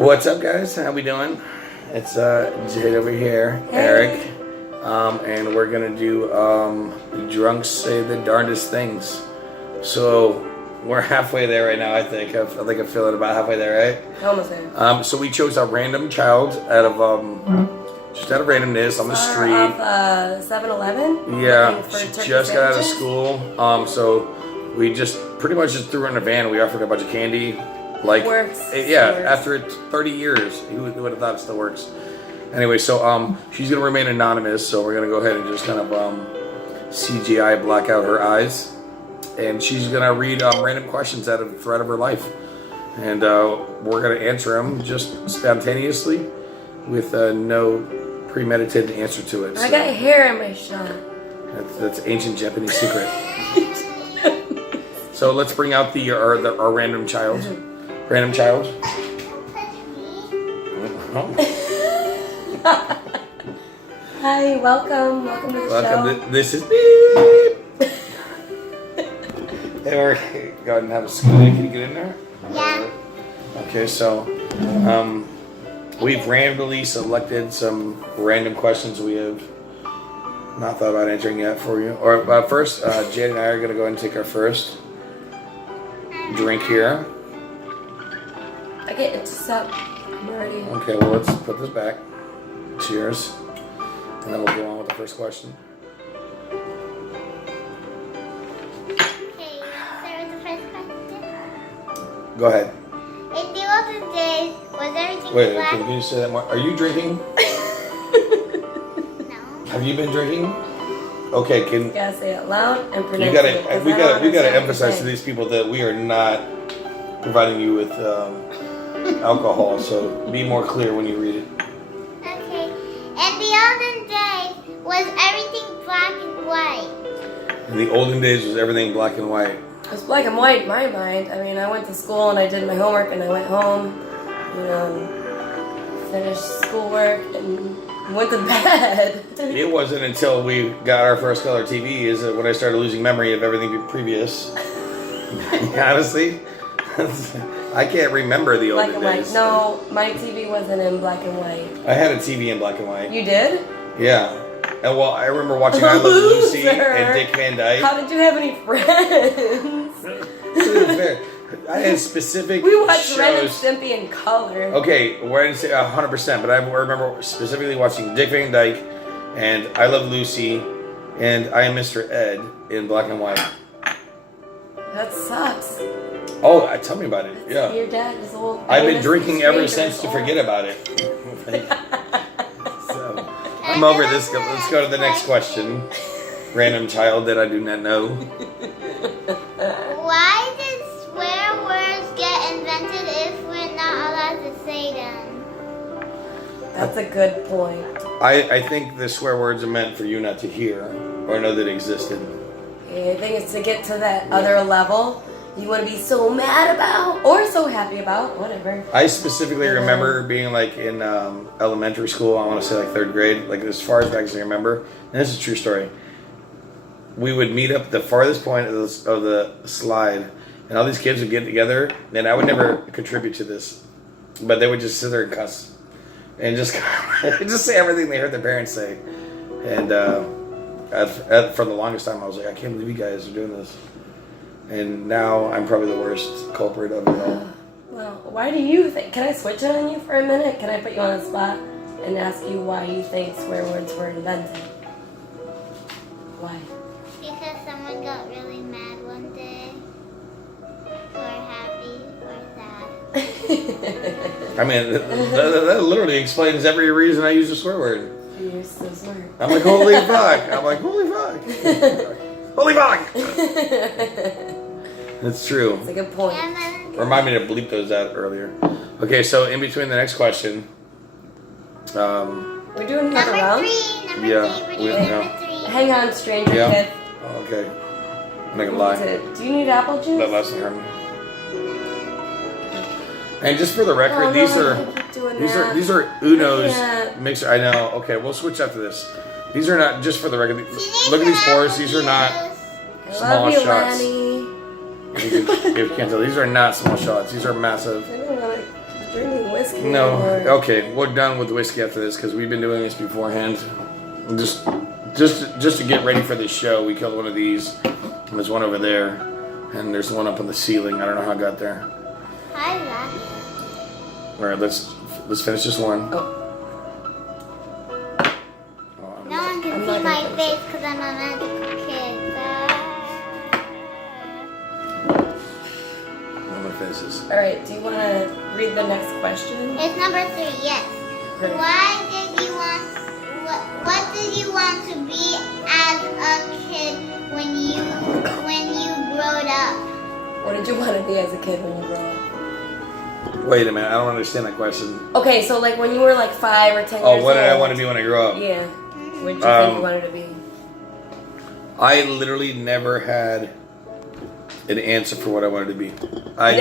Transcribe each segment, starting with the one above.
What's up, guys? How we doing? It's Jade over here, Hey. Eric, and we're gonna do drunks say the darndest things. So we're halfway there right now. I think I'm feeling about halfway there, right? Almost there. So we chose a random child out of just out of randomness on the street. Off 7-Eleven? Yeah, she just got out of school. So we just pretty much just threw her in a van. We offered her a bunch of candy. Like, Works. Yeah, Works. after 30 years, who would have thought it still works? Anyway, so she's gonna remain anonymous. So we're gonna go ahead and just kind of CGI black out her eyes, and she's gonna read random questions out of the thread of her life, and we're gonna answer them just spontaneously with no premeditated answer to it. I got hair in my shot. That's ancient Japanese secret. So let's bring out our random child. Random child. Hi, welcome to the show. This is beep. Hey, we're go ahead and have a scoot. Can you get in there? Yeah. Okay, so we've randomly selected some random questions we have not thought about answering yet for you. Or first, Jade and I are gonna go ahead and take our first drink here. Okay, it's up. I'm ready. Okay, well, let's put this back. Cheers. And then we'll go on with the first question. Okay, you want to start with the first question? Go ahead. In the olden days, was everything Wait, black? can you say that more? Are you drinking? No. Have you been drinking? Okay, You gotta say it loud and pronounce we it. gotta 'cause we I don't gotta understand what emphasize you're to saying. these people that we are not providing you with alcohol. So be more clear when you read it. Okay. In the olden days, was everything black and white? In the olden days, was everything black and white. It was black and white in my mind. I mean, I went to school and I did my homework and I went home, finished schoolwork and went to bed. It wasn't until we got our first color TV is when I started losing memory of everything previous. Honestly, I can't remember the Black olden and white. days. No, my TV wasn't in black and white. I had a TV in black and white. You did? Yeah. And well, I remember watching I Love Lucy Loser. and Dick Van Dyke. How did you have any friends? I had specific We watched Ren and shows. Stimpy in color. Okay, well, I didn't say 100%, but I remember specifically watching Dick Van Dyke and I Love Lucy and I Am Mr. Ed in black and white. That sucks. Oh, tell me about it. Yeah. Your dad is old. I've been drinking ever Strangers since to old. forget about it. So, I'm over this. Let's go to the next question. Random child that I do not know. Why did swear words get invented if we're not allowed to say them? That's a good point. I think the swear words are meant for you not to hear or know that existed. I think it's to get to that other level you want to be so mad about or so happy about, whatever. I specifically remember being like in elementary school, I want to say like 3rd grade, like as far as back as I remember, and this is a true story. We would meet up at the farthest point of the slide, and all these kids would get together, and I would never contribute to this, but they would just sit there and cuss, and just just say everything they heard their parents say, and for the longest time I was like, I can't believe you guys are doing this. And now I'm probably the worst culprit of it all. Well, why do you think? Can I switch it on you for a minute? Can I put you on the spot and ask you why you think swear words were invented? Why? Because someone got really mad one day, or happy, or sad. I mean, that literally explains every reason I use a swear word. You used to swear. I'm like, holy fuck. I'm like, holy fuck. Holy fuck. That's true. That's a good point. And then Remind me to bleep those out earlier. Okay, so in between the next question, We're doing another number round? three, Yeah, we're we- doing yeah. number 3. Hang on, stranger Yeah. kid. oh, okay. I'm not gonna You lie. need to- Do you need apple juice? That last one hurt me. And just for the record, Oh, no, these I are can't keep doing these that. are these are Uno's can't. mixer. I know. Okay, we'll switch after this. These are not just for the record. Look at these pours. These are not I small love you, shots. Lenny. If you can't tell, these are not small shots. These are massive. I don't know, like, drinking whiskey. No. Or... Okay, we're done with whiskey after this because we've been doing this beforehand. Just to get ready for this show, we killed one of these. There's one over there, and there's one up on the ceiling. I don't know how I got there. I like it. All right, let's finish this one. Oh. No one can I'm see not my gonna face because I'm a magical kid. I'm gonna finish this. All right. Do you want to read the next question? It's number 3, yes. Perfect. What did you want to be as a kid when you growed up? What did you want to be as a kid when you grew up? Wait a minute, I don't understand that question. Okay, so like when you were like 5 or 10 years Oh, old. what did I want to be when I grew up? Yeah. What did you think you wanted to be? I literally never had an answer for what I wanted to be. I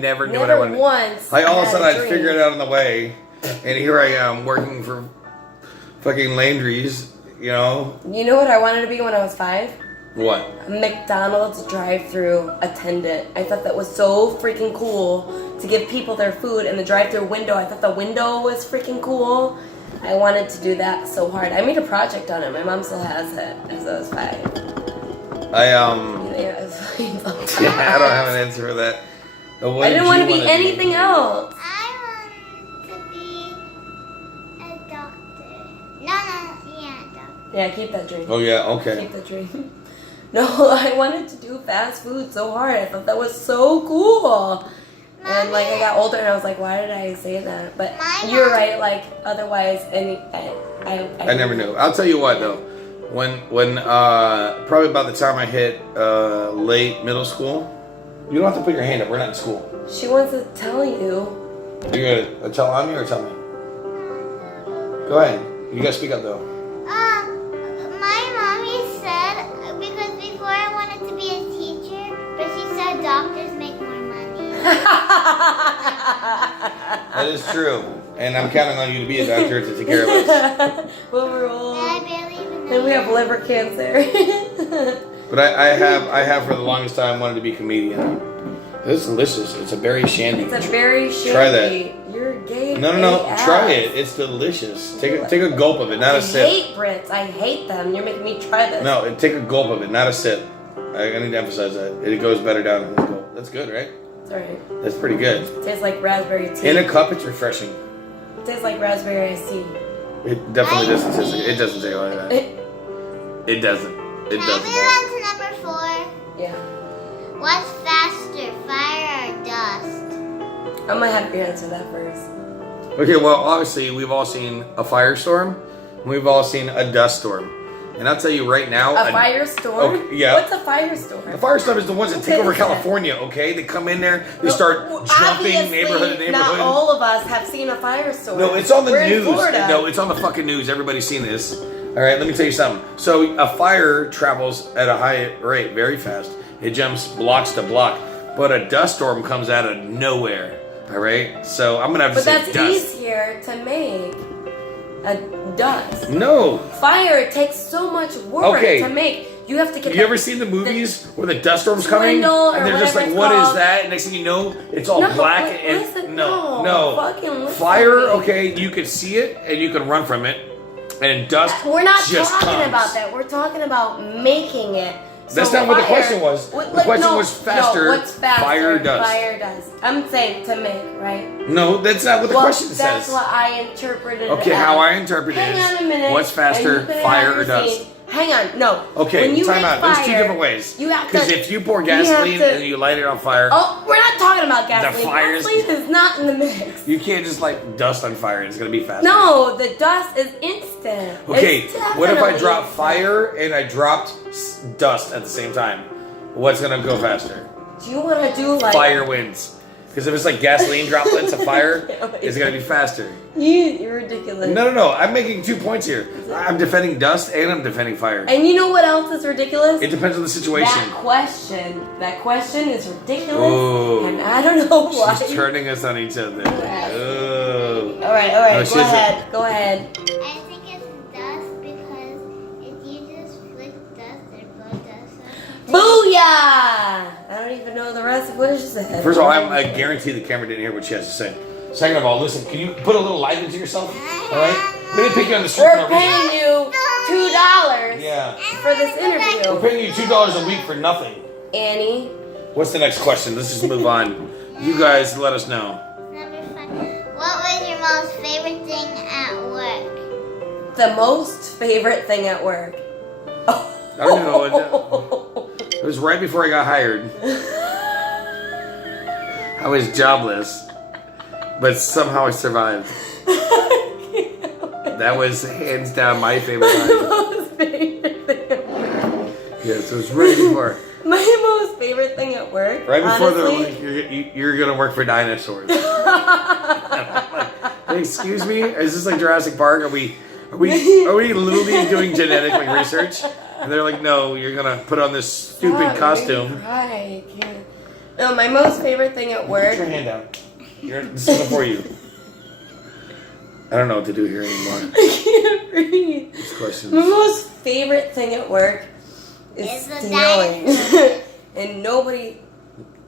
never knew what I wanted to be. Once. All of a sudden, I'd dream. figure it out on the way, and here I am working for fucking Landry's. You know You know what I wanted to be when I was 5? what? A McDonald's drive-through attendant. I thought that was so freaking cool to give people their food in the drive-through window. I thought the window was freaking cool. I wanted to do that so hard. I made a project on it. My mom still has it as I was 5. Yeah, I don't have an answer for that. What I did didn't you want to be wanna anything else. I want to be a doctor. No, yeah, doctor. Yeah, keep that dream. Oh yeah, okay. Keep the dream. No, I wanted to do fast food so hard. I thought that was so cool. And like I got older and I was like, why did I say that? But you're right. Like otherwise, I I never knew. I'll tell you what though. When probably about the time I hit late middle school, you don't have to put your hand up. We're not in school. She wants to tell you. You gonna tell on me or tell me? Go ahead. You gotta speak up though. My mommy said, because before I wanted to be a teacher, but she said doctors make more money. That is true, and I'm counting on you to be a doctor to take care of us. Well, we're old. And I barely even know. And we have liver cancer. But I have for the longest time wanted to be a comedian. It's delicious. It's a berry shandy. It's a berry shandy. Try that. You're gay. No. AF. Try it. It's delicious. Take a gulp of it, not a I sip. hate Brits. I hate them. You're making me try this. No, take a gulp of it, not a sip. I need to emphasize that. It goes better down in a gulp. That's good, right? It's alright. That's pretty good. Tastes like raspberry tea. In a cup, it's refreshing. Tastes like raspberry iced tea. It definitely doesn't taste like it. Doesn't taste like that. It doesn't. It Can I doesn't. move on to number 4? Yeah. What's faster, fire or dust? I'm gonna have you answer that first. Okay, well, obviously, we've all seen a firestorm. We've all seen a dust storm. And I'll tell you right now... A firestorm? Okay, yeah. What's a firestorm? The firestorm is the ones that take over California, okay? They come in there, they start jumping Obviously, neighborhood to neighborhood. Not all of us have seen a firestorm. No, it's on the We're news. In Florida. No, it's on the fucking news. Everybody's seen this. All right, let me tell you something. So a fire travels at a high rate, very fast. It jumps blocks to block. But a dust storm comes out of nowhere. All right? So I'm going to have to say But that's dust. easier to make. A dust. No. Fire takes so much work Okay. to make. You have to get You ever seen the movies where the dust storm's coming? Dwindle or And they're just whatever like, it's what is called. that? And next thing you know, it's all No, black. but And listen, no. fucking listen Fire, to me. okay, you can see it and you can run from it. And dust We're not just talking comes. about that. We're talking about making it. That's So not what the fire- question was. What- The question no, was faster, No, what's faster? fire, dust. Fire, dust. I'm saying to make, right? No, that's not what the question that's says. what I interpreted. Okay, it as. how I interpret it Hang is, on a minute. what's faster, and you can fire have or your dust? scene. Hang on, no. Okay, when you time make out. There's two fire, different ways. You have to. Because if you pour you have gasoline to- and you light it on fire, Oh, we're not talking about gasoline. fires- Gasoline is not in the mix. you can't just like dust on fire. It's gonna be faster. No, the dust is instant. Okay, It's what if I definitely drop instant. fire and I dropped dust at the same time? What's gonna go faster? Do you want to do like Fire wins. Because if it's like gasoline droplets of fire, it's gonna be faster. You're ridiculous. No. I'm making 2 points here. I'm defending dust and I'm defending fire. And you know what else is ridiculous? It depends on the situation. That question is ridiculous, Ooh. and I don't know why. She's turning us on each other. Oh. All right, No, she go isn't. ahead, go ahead. I think it's dust because if you just flick dust or blow dust up. Booyah! I don't even know the rest of what she said. First of all, I guarantee the camera didn't hear what she has to say. Second of all, listen, can you put a little life into yourself? All right? We didn't pick you on the street for We're no reason. paying you $2 Yeah. for this We're interview. paying you $2 a week for nothing. Annie. What's the next question? Let's just move on. You guys let us know. Number 5. What was your most favorite thing at work? The most favorite thing at work. I don't know. It was right before I got hired. I was jobless, but somehow I survived. That was hands down my favorite The time. most favorite thing at work. Yes, it was right before. My most favorite thing at work. Right before they're honestly, like, you're gonna work for dinosaurs. Hey, excuse me? Is this like Jurassic Park? Are we literally doing genetic like research? And they're like, no, you're gonna put on this stupid God, costume. I can't. No, my most favorite thing at work. Put your hand down. This isn't for you. I don't know what to do here anymore. I can't breathe. These questions. My most favorite thing at work is It's the stealing. dinosaur. And nobody.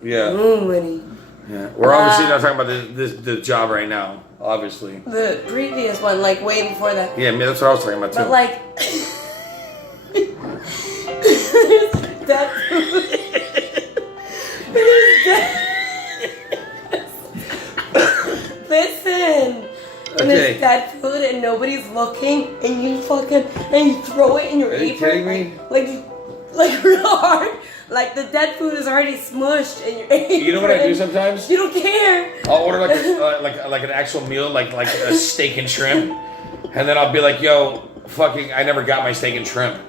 Yeah. Nobody. Yeah. We're obviously not talking about the job right now. Obviously. The previous one, like way before that. Yeah, I mean, that's what I was talking about too. But like. that food. Listen. And Okay. there's dead food and nobody's looking and you throw it in your Are you apron. kidding me? Like real hard. Like the dead food is already smushed in your apron. You know what I do sometimes? You don't care. I'll order like an actual meal, like a steak and shrimp, and then I'll be like, "Yo, fucking, I never got my steak and shrimp."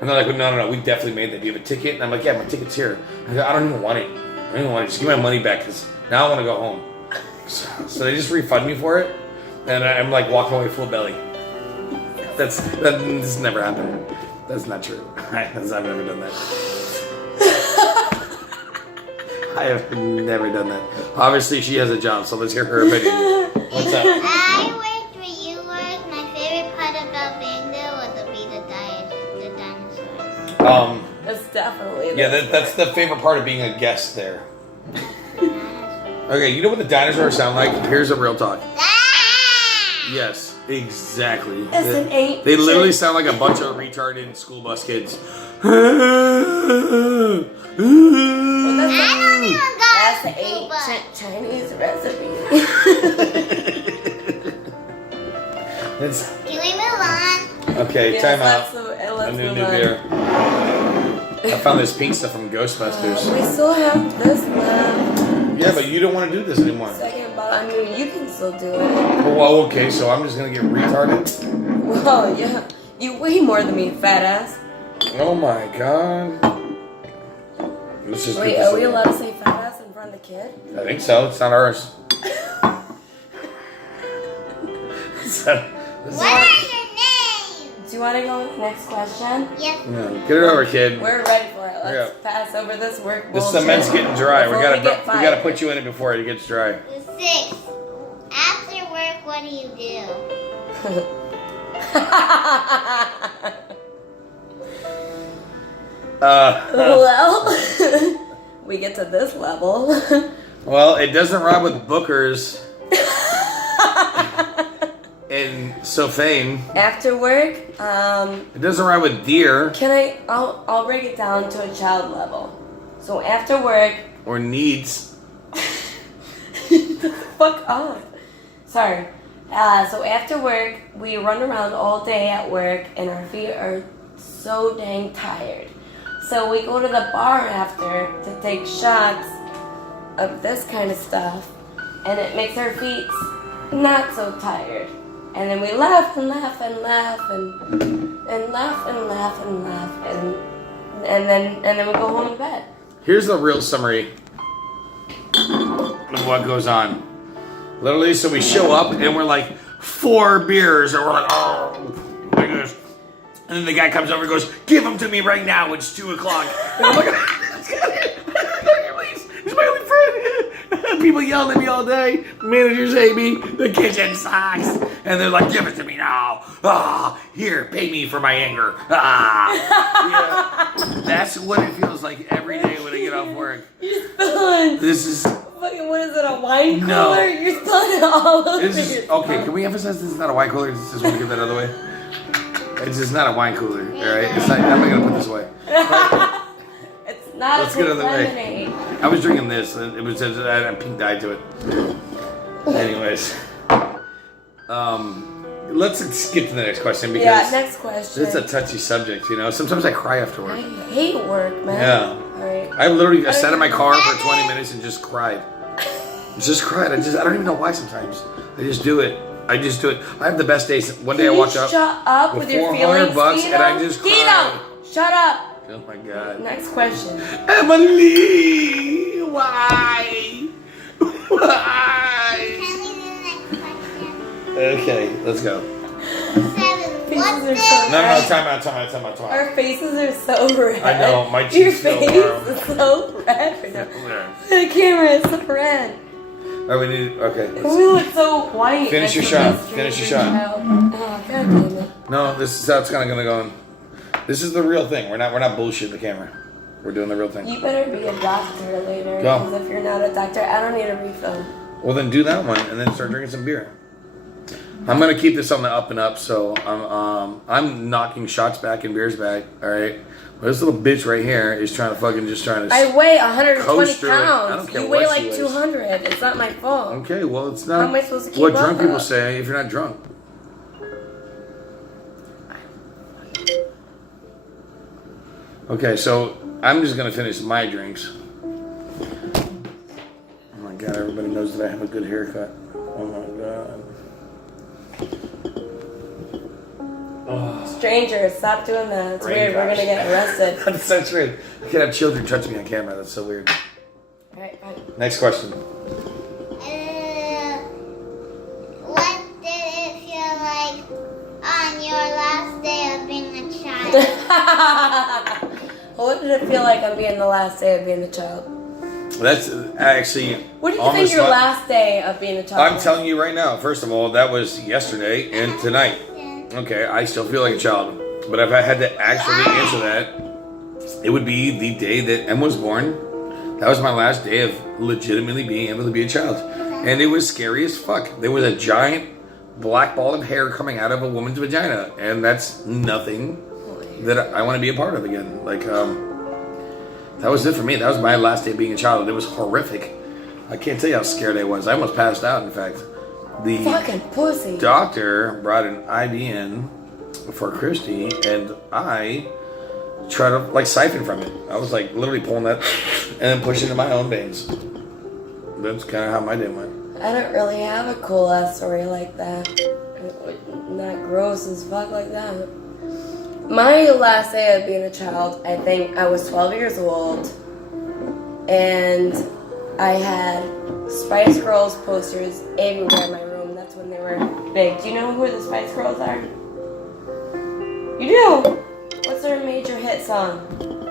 And they're like, "No, we definitely made that. Do you have a ticket?" And I'm like, "Yeah, my ticket's here." I go, "I don't even want it. I don't even want it. Just give me my money back, because now I want to go home." So they just refund me for it, and I'm like walking away full belly. This never happened. That's not true. I've never done that. I have never done that. Obviously, she has a job, so let's hear her opinion. What's up? I worked where you worked. My favorite part about being there was to be the dinosaurs. That's definitely. Yeah, that's the favorite part of being a guest there. Okay, you know what the dinosaurs sound like? Here's a real talk. Yes, exactly. It's an ancient- They literally sound like a bunch of retarded school bus kids. I don't even go That's to the school bus. ancient Chinese recipe. Can we move on? Okay, Yes, time out. let's A new move on. beer. I found this pink stuff from Ghostbusters. We still have this left. Yeah, but you don't want to do this anymore. Second, but I mean, you can still do it. Well, okay, so I'm just gonna get retarded. Well, yeah. You weigh more than me, fat ass. Oh my god. Let's just Wait, get this are we over. allowed to say fat ass in front of the kid? I think so. It's not ours. What are your names? Do you want to go with the next question? Yes. No, get it over, kid. We're ready for it. Let's Yeah. pass over this work The bullshit. cement's getting dry. We Before gotta we get we gotta fired. put you in it before it gets dry. 6. After work, what do you do? Well, we get to this level. Well, it doesn't rhyme with Booker's and Sophane. After work, It doesn't rhyme with deer I'll break it down to a child level. So after work, or needs. fuck off. Sorry. So after work, we run around all day at work, and our feet are so dang tired. So we go to the bar after to take shots of this kind of stuff, and it makes our feet not so tired. And then we laugh and laugh and laugh and laugh and laugh and laugh and then we go home to bed. Here's the real summary of what goes on. Literally, so we show up and we're like 4 beers, and we're like, oh my gosh. And then the guy comes over and goes, give them to me right now, it's 2 o'clock. And I'm like, please, he's my only friend. People yelled at me all day. Managers hate me. The kitchen sucks. And they're like, give it to me now. Ah, here, pay me for my anger. Ah. Yeah. That's what it feels like every day when I get off work. You're fun. This is fucking, what is it, a wine cooler? No. You're spilling it all over This is, yourself. okay, can we emphasize this is not a wine cooler? Just want to get that out of the way. It's just not a wine cooler, alright? It's not, I'm not going to put this away. But It's not let's a get out of the way. lemonade. I was drinking this, and it was just, I had a pink dye to it. Anyways. Let's skip to the next question because Yeah, next question. it's a touchy subject, you know. Sometimes I cry after I work. hate work, man. Yeah. Alright. I literally sat in my car for 20 minutes and just cried. Just cried. I don't even know why sometimes. I just do it. I just do it. I have the best days. One day I walk up Shut up with your feelings, $400 Tito. and I just cried. Tito, shut up. Oh my god. Next question. Emily, why? Why? Can we do the next question? Okay, let's go. 7. Faces What are day? so No, red. time out. Our faces are so red. I know, my Your cheeks feel face warm. is so red right now. Yeah. The camera is so red. Oh, we need. Okay. We look so white. Finish your next to shot. this Finish your stranger shot. child. Oh, god damn it. No, this is how it's kind of gonna go. This is the real thing. We're not bullshitting the camera. We're doing the real thing. You better be a doctor later. Go. Because if you're not a doctor, I don't need a refill. Well, then do that one and then start drinking some beer. I'm gonna keep this on the up and up, so I'm knocking shots back and beers back. All right. Well, this little bitch right here is trying to. I weigh 120 Coast through it. I pounds. don't care You what weigh she like weighs. 200. It's not my fault. Okay, well, it's not. How am I supposed to keep what up drunk people with? say if you're not drunk. Okay, so I'm just gonna finish my drinks. Oh my god! Everybody knows that I have a good haircut. Oh my god. Strangers, stop doing that. It's weird. We're Raindrops. gonna get arrested. That's so weird. I can't have children touch me on camera. That's so weird. Alright, bye. Next question. What did it feel like on your last day of being a child? What did it feel like on being the last day of being a child? That's actually. What do you almost think your not- last day of being a child I'm was? telling you right now. First of all, that was yesterday and tonight. Okay, I still feel like a child. But if I had to actually answer that, it would be the day that Emma was born. That was my last day of legitimately being able to be a child. And it was scary as fuck. There was a giant black ball of hair coming out of a woman's vagina. And that's nothing that I want to be a part of again. Like, that was it for me. That was my last day being a child. It was horrific. I can't tell you how scared I was. I almost passed out, in fact. The Fucking pussy. doctor brought an IV in for Christy, and I tried to like siphon from it. I was like literally pulling that and then pushing into my own veins. That's kind of how my day went. I don't really have a cool ass story like that. Not gross as fuck like that. My last day of being a child, I think I was 12 years old, and I had Spice Girls posters everywhere in my room. That's when they were big. Do you know who the Spice Girls are? You do? What's their major hit song?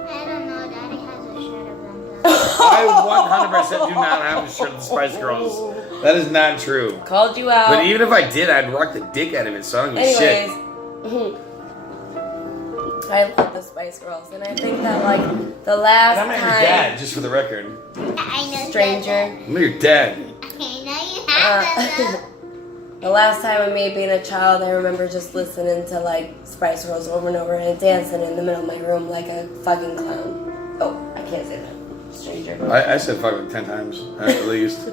I don't know. Daddy has a shirt of them. I 100% do not have a shirt of the Spice Girls. That is not true. Called you out. But even if I did, I'd rock the dick out of it, so I don't give a shit. Anyways, I love the Spice Girls, and I think that like the last I'm not your time, dad, just for the record. I know. stranger, I'm not your dad. I know you have them. the last time of me being a child, I remember just listening to like Spice Girls over and over and dancing in the middle of my room like a fucking clown. Oh, I can't say that. Stranger. I said fuck like 10 times, at least.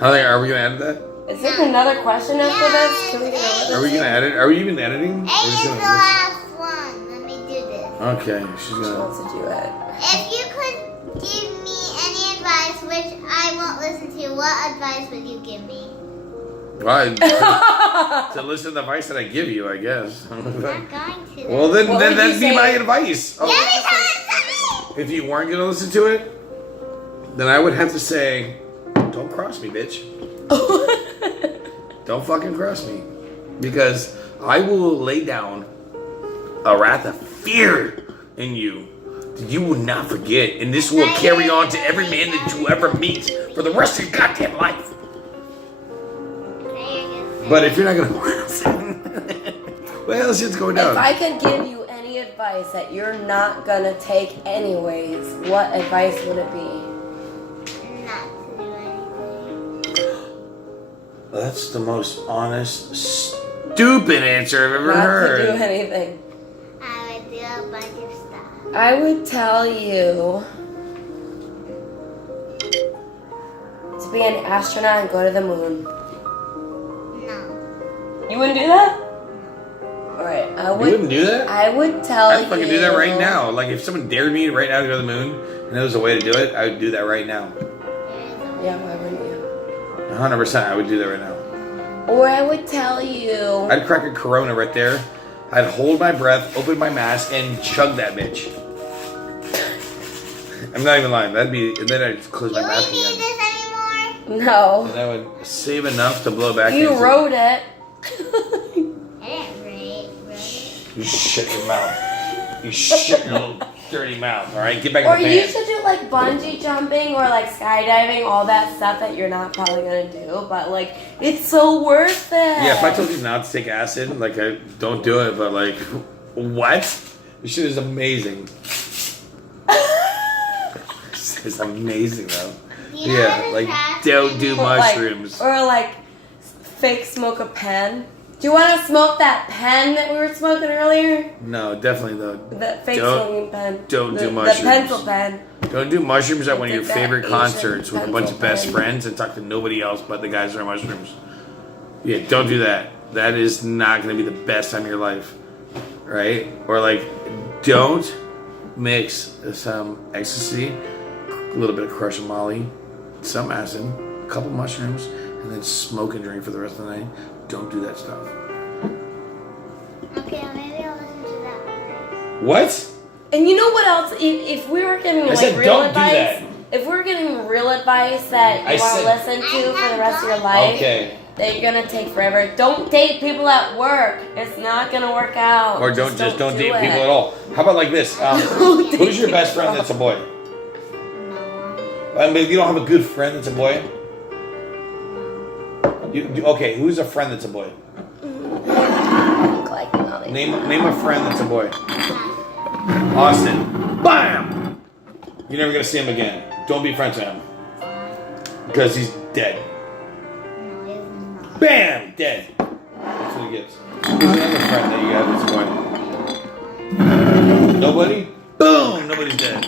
How are we going to edit that? Is there another question after this? Can we get over Are we this? going to edit? Are we even editing? A We're just is the gonna last one. Let me do this. listen. Okay, she's She going wants to do it. If you could give me any advice, which I won't listen to, what advice would you give me? to. Well, to listen to the advice that I give you, I guess. I'm not going to. Well, then What would that'd you be say? my advice. Oh, Give me some if you weren't going to listen to it, then I would have to say, don't cross me, bitch. Don't fucking cross me. Because I will lay down a wrath of fear in you that you will not forget. And this will carry on to every man that you ever meet for the rest of your goddamn life. But if you're not going to listen, well, shit's going down. If I could give you any advice that you're not gonna take anyways, what advice would it be? Not to That's the most honest, stupid answer I've ever Not heard. to do anything. I would do a bunch of stuff. I would tell you to be an astronaut and go to the moon. No. You wouldn't do that? Alright, I You would. wouldn't do that? I would tell you. I'd fucking do that right now. Like, if someone dared me right now to go to the moon and there was a way to do it, I would do that right now. Yeah, why wouldn't you? 100%, I would do that right now. Or I would tell you. I'd crack a Corona right there. I'd hold my breath, open my mask, and chug that bitch. I'm not even lying. That'd be, and then I'd close my Do mask we need again. this anymore? No. And I would save enough to blow back You into. wrote it. I didn't write it. You shut your mouth. You shut your little dirty mouth, alright? Get back Or in the you van. should do like bungee jumping or like skydiving, all that stuff that you're not probably gonna do, but like it's so worth it. Yeah, if I told you not to take acid, like, I don't do it, but like, what? This shit is amazing. This is amazing, though. You know Yeah, what like, attracts don't me? do mushrooms. Or like fake smoke a pen. Do you want to smoke that pen that we were smoking earlier? No, definitely though. That fake Don't- smoking pen. don't do The mushrooms. pencil pen. Don't do mushrooms at one of your Take that favorite Asian concerts with a bunch of best pencil pen. friends and talk to nobody else but the guys that are mushrooms. Yeah, don't do that. That is not going to be the best time of your life, right? Or like, don't mix some ecstasy, a little bit of crush Molly, some acid, a couple mushrooms, and then smoke and drink for the rest of the night. Don't do that stuff. Okay, maybe I'll listen to that first. What? And you know what else? If we were getting like said real don't do advice, that. if we're getting real advice that I you want to said- listen to for the rest of your life, Okay. that you're gonna take forever, don't date people at work. It's not gonna work out. Or don't just don't do date it. people at all. How about like this? Who's your best friend that's a boy? No. But you don't have a good friend that's a boy? Okay, who's a friend that's a boy? Like, no, they- Name a friend that's a boy. Austin. BAM! You're never gonna see him again. Don't be friends with him. Because he's dead. No, he's not. BAM! Dead. That's what he gets. Who's another friend that you have that's a boy? Nobody? Boom! Nobody's dead.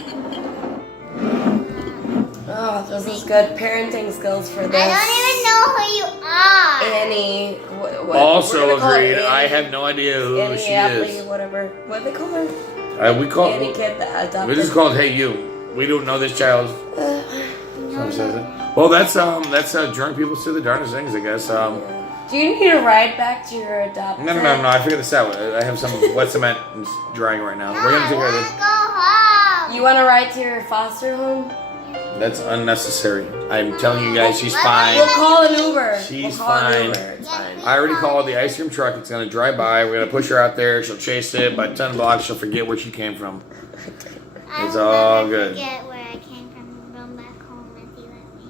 Oh, this is good parenting skills for this. I don't even know who you are. Annie. What, we're Also gonna call her agreed. Annie. I have no idea who Annie she Apley, is. whatever. What do they call her? We call Annie kid that adopted. we just called Hey You. We don't know this child. Someone says it. Well, that's drunk people say the darndest things, I guess. Do you need a ride back to your adopted? No. I figured this out. I have some wet cement it's drying right now. We're gonna I take care of want this. to go home. You want to ride to your foster home? That's unnecessary. I'm telling you guys, she's We'll fine. call an Uber. She's we'll call fine. An Uber. It's fine. I already called the ice cream truck. It's gonna drive by. We're gonna push her out there. She'll chase it. By 10 blocks, she'll forget where she came from. I It's will all never good. forget where I came from and run back home if you let me.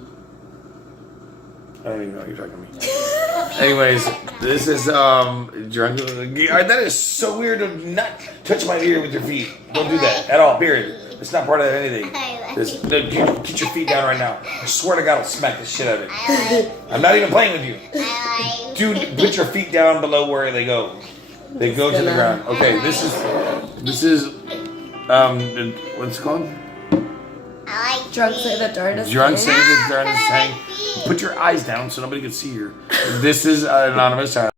I don't even know what you're talking to me. Anyways, this is drunk. That is so weird to not touch my ear with your feet. Don't do that at all. Period. It's not part of anything. Get your feet down right now. I swear to God, I'll smack the shit out of it. I'm not even playing with you. Dude, put your feet down below where they go. They go to the ground. Okay, this is what's it called? I like Drunk say the darndest. Drunk thing. saying the darndest thing. Put your eyes down so nobody can see you. This is an anonymous child.